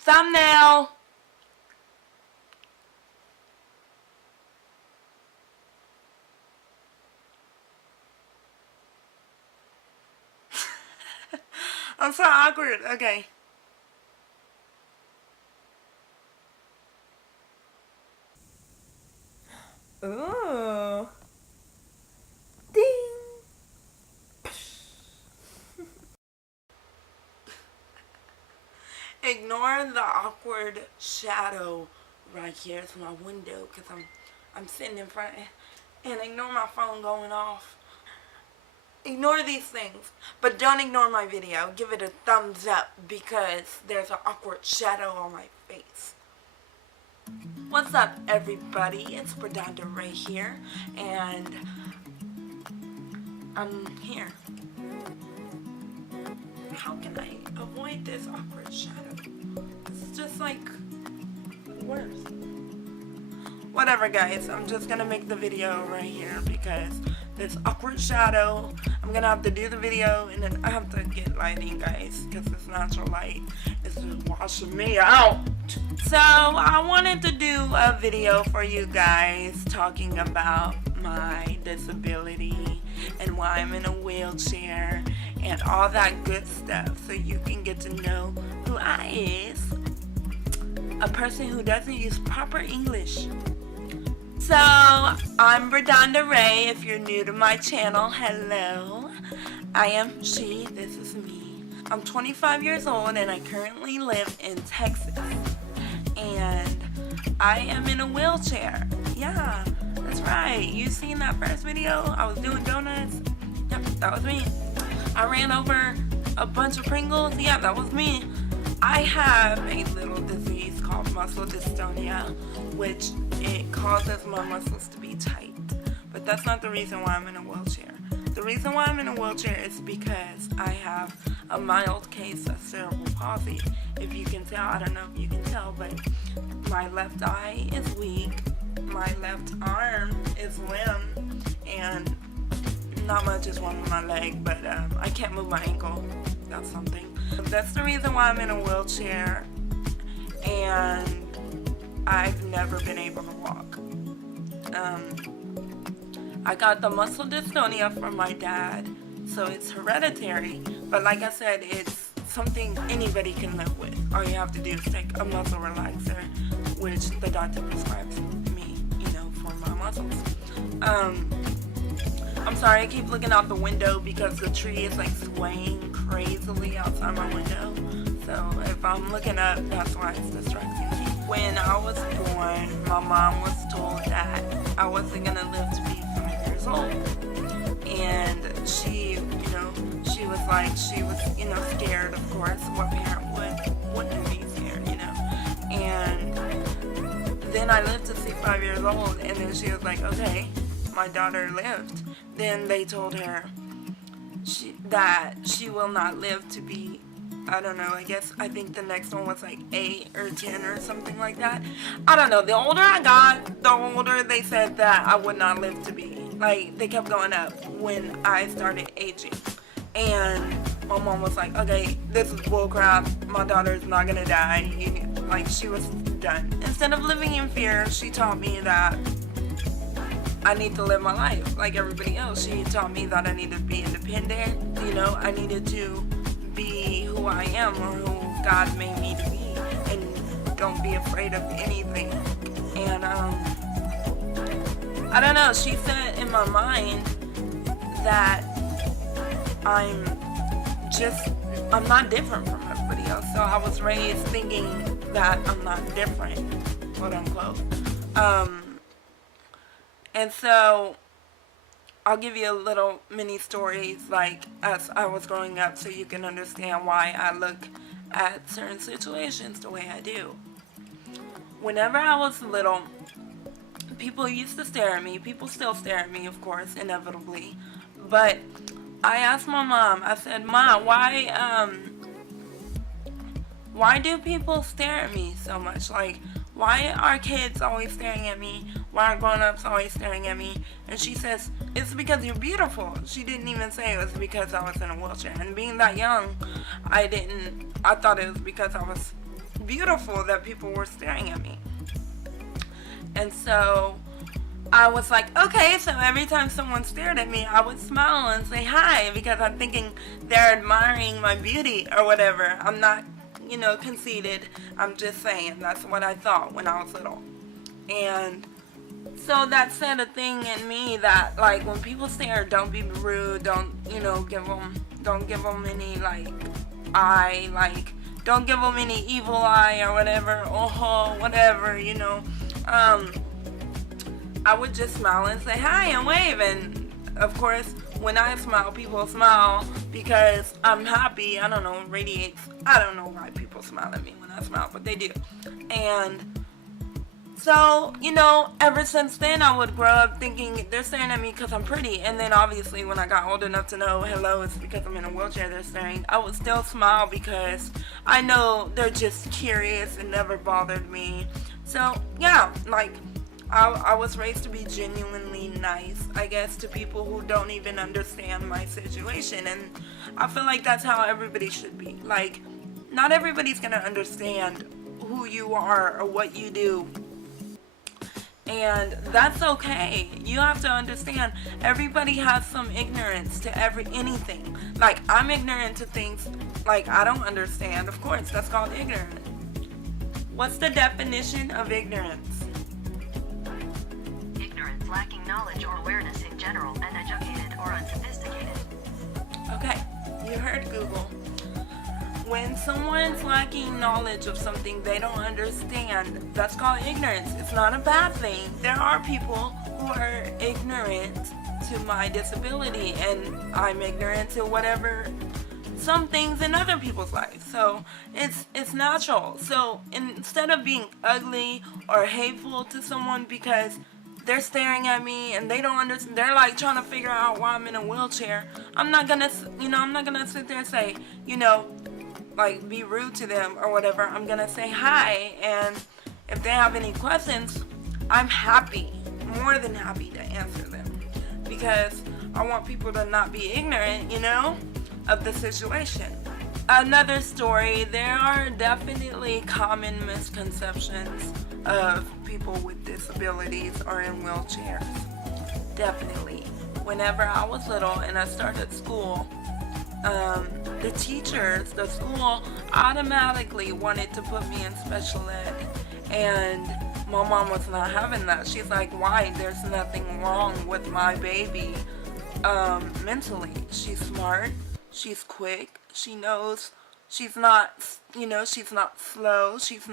Thumbnail! I'm so awkward. Okay. Ooh. Ding. Ignore the awkward shadow right here. It's my window because I'm sitting in front, and ignore my phone going off. Ignore these things, but don't ignore my video. Give it a thumbs up because there's an awkward shadow on my face. What's up, everybody? It's Bre'Donda Rae here, and I'm here. How can I avoid this awkward shadow? It's just like worse. Whatever, guys. I'm just gonna make the video right here because this awkward shadow, I'm gonna have to do the video and then I have to get lighting, guys, because this natural light is just washing me out. So I wanted to do a video for you guys talking about my disability and why I'm in a wheelchair and all that good stuff, so you can get to know who I is, a person who doesn't use proper English. So, I'm Bre'Donda Rae. If you're new to my channel, hello. I am she, this is me. I'm 25 years old and I currently live in Texas. And I am in a wheelchair. Yeah, that's right. You seen that first video? I was doing donuts. Yep, that was me. I ran over a bunch of Pringles. Yeah, that was me. I have a little disease called muscle dystonia, which it causes my muscles to be tight. But that's not the reason why I'm in a wheelchair. The reason why I'm in a wheelchair is because I have a mild case of cerebral palsy. If you can tell, I don't know if you can tell, but my left eye is weak, my left arm is limp, and not much is wrong with my leg, but I can't move my ankle. That's something. That's the reason why I'm in a wheelchair, and I've never been able to walk. I got the muscle dystonia from my dad, so it's hereditary, but like I said, it's something anybody can live with. All you have to do is take a muscle relaxer, which the doctor prescribes me, for my muscles. I'm sorry, I keep looking out the window because the tree is like swaying crazily outside my window. So if I'm looking up, that's why it's distracting me. When I was born, my mom was told that I wasn't gonna live to be 5 years old. And she was scared, of course. What parent wouldn't be scared, And then I lived to see 5 years old, and then she was like, okay, my daughter lived. Then they told her that she will not live to be, I don't know, I think the next one was like 8 or 10 or something like that. I don't know. The older I got, the older they said that I would not live to be. Like, they kept going up when I started aging. And my mom was like, okay, this is bullcrap. My daughter's not gonna die. She was done. Instead of living in fear, she taught me that I need to live my life like everybody else. She taught me that I need to be independent. I needed to be who I am or who God made me to be, and don't be afraid of anything. And I don't know, she said in my mind that I'm not different from everybody else. So I was raised thinking that I'm not different, quote unquote. And so I'll give you a little mini stories as I was growing up, so you can understand why I look at certain situations the way I do. Whenever I was little, people used to stare at me. People still stare at me, of course, inevitably. But I asked my mom, I said, Mom, why do people stare at me so much? Why are kids always staring at me? Why are grown-ups always staring at me? And she says, it's because you're beautiful. She didn't even say it was because I was in a wheelchair. And being that young, I thought it was because I was beautiful that people were staring at me. And so I was like, okay, so every time someone stared at me, I would smile and say hi, because I'm thinking they're admiring my beauty or whatever. I'm not, conceited. I'm just saying that's what I thought when I was little. And so that said a thing in me that, like, when people stare, don't be rude. Don't, don't give them any, don't give them any evil eye or whatever. Oh, whatever, I would just smile and say hi and wave. And of course, when I smile, people smile because I'm happy. I don't know, radiates. I don't know why people smile at me when I smile, but they do. And so, ever since then, I would grow up thinking they're staring at me because I'm pretty. And then obviously when I got old enough to know, hello, it's because I'm in a wheelchair they're staring, I would still smile because I know they're just curious. It never bothered me. So, yeah, I was raised to be genuinely nice, I guess, to people who don't even understand my situation. And I feel like that's how everybody should be. Like, not everybody's going to understand who you are or what you do. And that's okay. You have to understand everybody has some ignorance to anything. Like, I'm ignorant to things like I don't understand. Of course, that's called ignorant. What's the definition of ignorance? Ignorance, lacking knowledge or awareness in general, uneducated or unsophisticated. Okay, you heard Google. When someone's lacking knowledge of something they don't understand, that's called ignorance. It's not a bad thing. There are people who are ignorant to my disability, and I'm ignorant to whatever, some things in other people's lives. So it's natural. So instead of being ugly or hateful to someone because they're staring at me and they don't understand, they're like trying to figure out why I'm in a wheelchair, I'm not gonna sit there and say, like, be rude to them or whatever. I'm gonna say hi, and if they have any questions, I'm happy, more than happy to answer them, because I want people to not be ignorant, of the situation. Another story, there are definitely common misconceptions of people with disabilities or in wheelchairs. Definitely. Whenever I was little and I started school, the teachers, the school automatically wanted to put me in special ed, and my mom was not having that. She's like, why? There's nothing wrong with my baby mentally. She's smart, she's quick, she knows, she's not slow, she's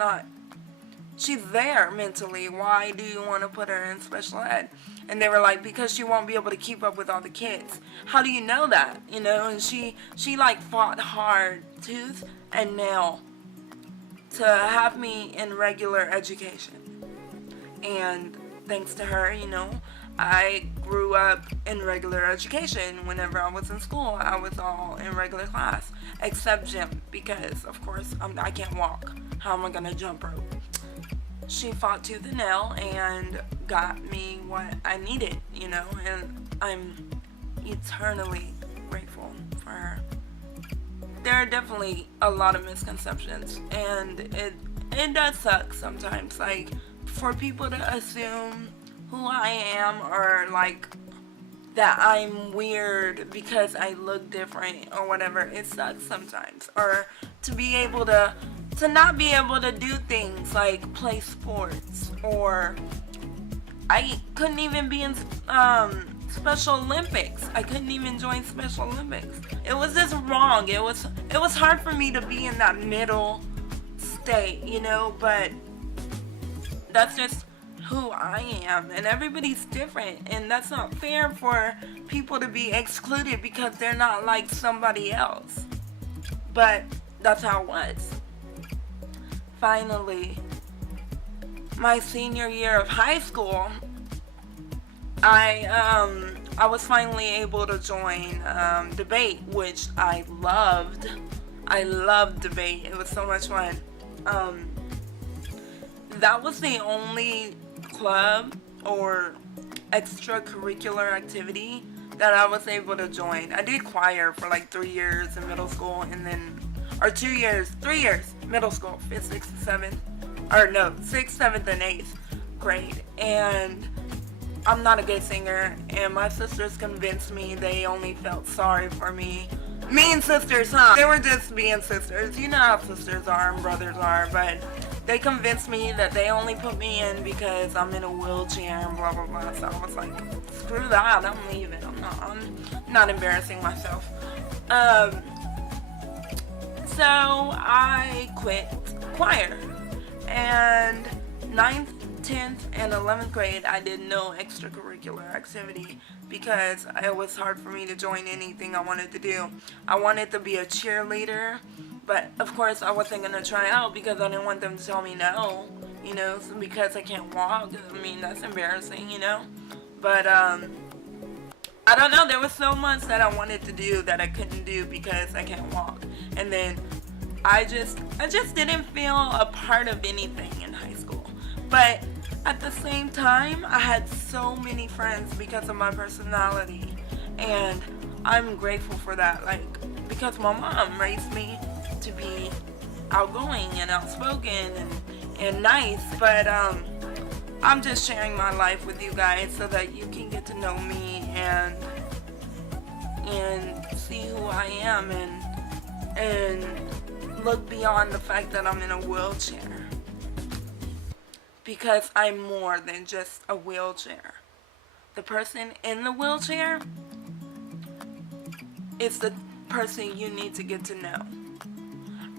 there mentally. Why do you want to put her in special ed? And they were like, because she won't be able to keep up with all the kids. How do you know that? And she fought hard, tooth and nail, to have me in regular education. And thanks to her, I grew up in regular education. Whenever I was in school, I was all in regular class, except gym, because of course I can't walk. How am I gonna jump rope? She fought tooth and nail and got me what I needed, and I'm eternally grateful for her. There are definitely a lot of misconceptions, and it does suck sometimes, like, for people to assume who I am, or like that I'm weird because I look different or whatever. It sucks sometimes. Or to be able to not be able to do things like play sports, or I couldn't even be in Special Olympics. I couldn't even join Special Olympics. It was just wrong. It was hard for me to be in that middle state, but that's just who I am, and everybody's different, and that's not fair for people to be excluded because they're not like somebody else. But that's how it was. Finally, my senior year of high school, I was finally able to join debate, which I loved. I loved debate. It was so much fun. That was the only club or extracurricular activity that I was able to join. I did choir for like 3 years in middle school, and then, or 2 years, 3 years. middle school, 5th, 6th, 7th, or no, 6th, 7th, and 8th grade, and I'm not a good singer, and my sisters convinced me they only felt sorry for me. Mean sisters, huh? They were just being sisters. You know how sisters are and brothers are, but they convinced me that they only put me in because I'm in a wheelchair and blah, blah, blah. So I was like, screw that, I'm leaving. I'm not embarrassing myself. So I quit choir, and 9th, 10th, and 11th grade, I did no extracurricular activity because it was hard for me to join anything I wanted to do. I wanted to be a cheerleader, but of course I wasn't going to try out because I didn't want them to tell me no, you know, because I can't walk. I mean, that's embarrassing, you know, but I don't know, there was so much that I wanted to do that I couldn't do because I can't walk. And then I just didn't feel a part of anything in high school. But at the same time, I had so many friends because of my personality, and I'm grateful for that, like, because my mom raised me to be outgoing and outspoken and nice. But I'm just sharing my life with you guys so that you can get to know me and see who I am and look beyond the fact that I'm in a wheelchair. Because I'm more than just a wheelchair. The person in the wheelchair is the person you need to get to know.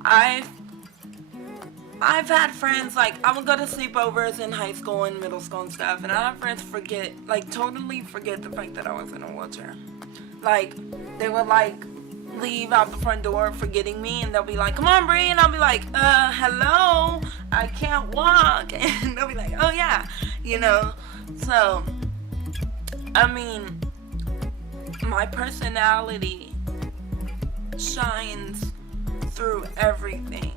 I've had friends, like, I would go to sleepovers in high school and middle school and stuff, and I have friends totally forget the fact that I was in a wheelchair. Like, they would, like, leave out the front door forgetting me, and they'll be like, come on, Bree, and I'll be like, hello, I can't walk, and they'll be like, oh yeah, you know. So I mean, my personality shines through everything,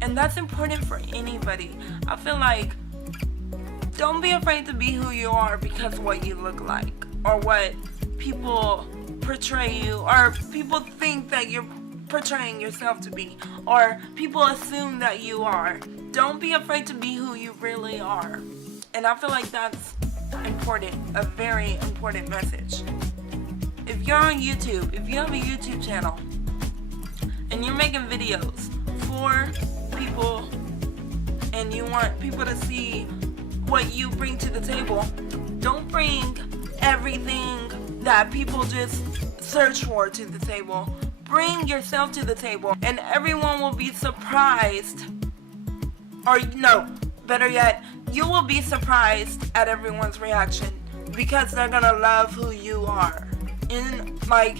and that's important for anybody. I feel like, don't be afraid to be who you are because of what you look like, or what people portray you, or people think that you're portraying yourself to be, or people assume that you are. Don't be afraid to be who you really are. And I feel like that's important, a very important message. If you're on YouTube, if you have a YouTube channel and you're making videos for people and you want people to see what you bring to the table, don't bring everything that people just search for to the table. Bring yourself to the table, and everyone will be surprised. Or no, better yet, you will be surprised at everyone's reaction because they're gonna love who you are. And like,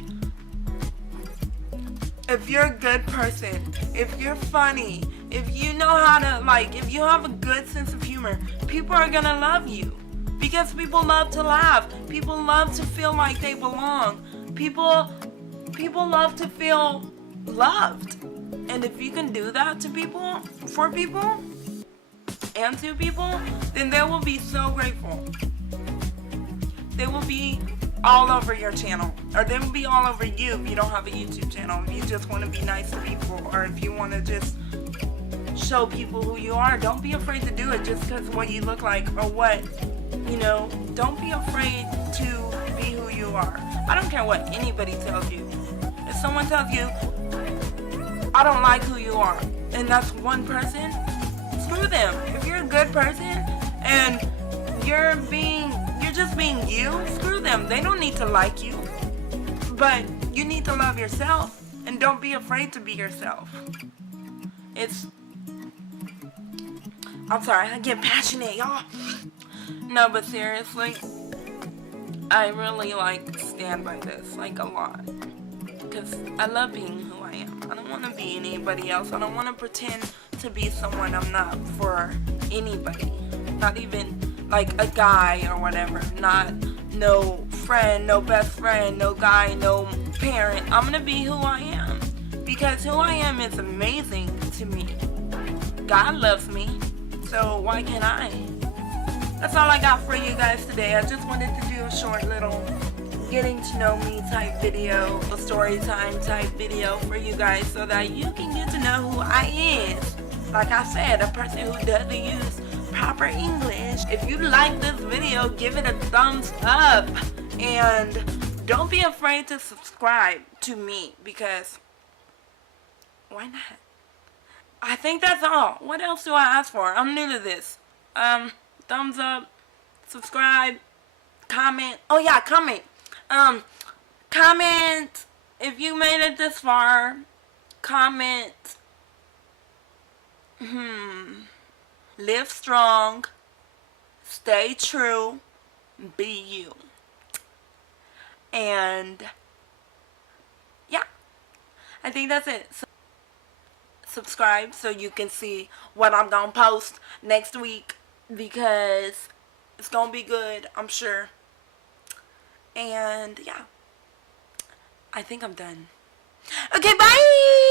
if you're a good person, if you're funny, if you know how to, like, if you have a good sense of humor, people are gonna love you. Because people love to laugh. People love to feel like they belong. People love to feel loved. And if you can do that to people, for people, and to people, then they will be so grateful. They will be all over your channel. Or they will be all over you if you don't have a YouTube channel. If you just want to be nice to people, or if you want to just show people who you are, don't be afraid to do it just because of what you look like or what. You know, don't be afraid to be who you are. I don't care what anybody tells you. If someone tells you, I don't like who you are, and that's one person, screw them. If you're a good person and you're just being you, screw them. They don't need to like you. But you need to love yourself, and don't be afraid to be yourself. I'm sorry, I get passionate, y'all. No, but seriously, I really stand by this a lot, because I love being who I am. I don't want to be anybody else. I don't want to pretend to be someone I'm not for anybody, not even a guy or whatever, no friend, no best friend, no guy, no parent. I'm gonna be who I am, because who I am is amazing to me. God loves me, so why can't I? That's all I got for you guys today. I just wanted to do a short little getting to know me type video, a story time type video for you guys so that you can get to know who I is. Like I said, a person who doesn't use proper English. If you like this video, give it a thumbs up. And don't be afraid to subscribe to me because why not? I think that's all. What else do I ask for? I'm new to this. Thumbs up, subscribe, comment. Oh yeah, comment. Comment if you made it this far. Comment. Live strong. Stay true. Be you. And yeah, I think that's it. So, subscribe so you can see what I'm gonna post next week because it's gonna be good, I'm sure. And yeah, I think I'm done. Okay, bye.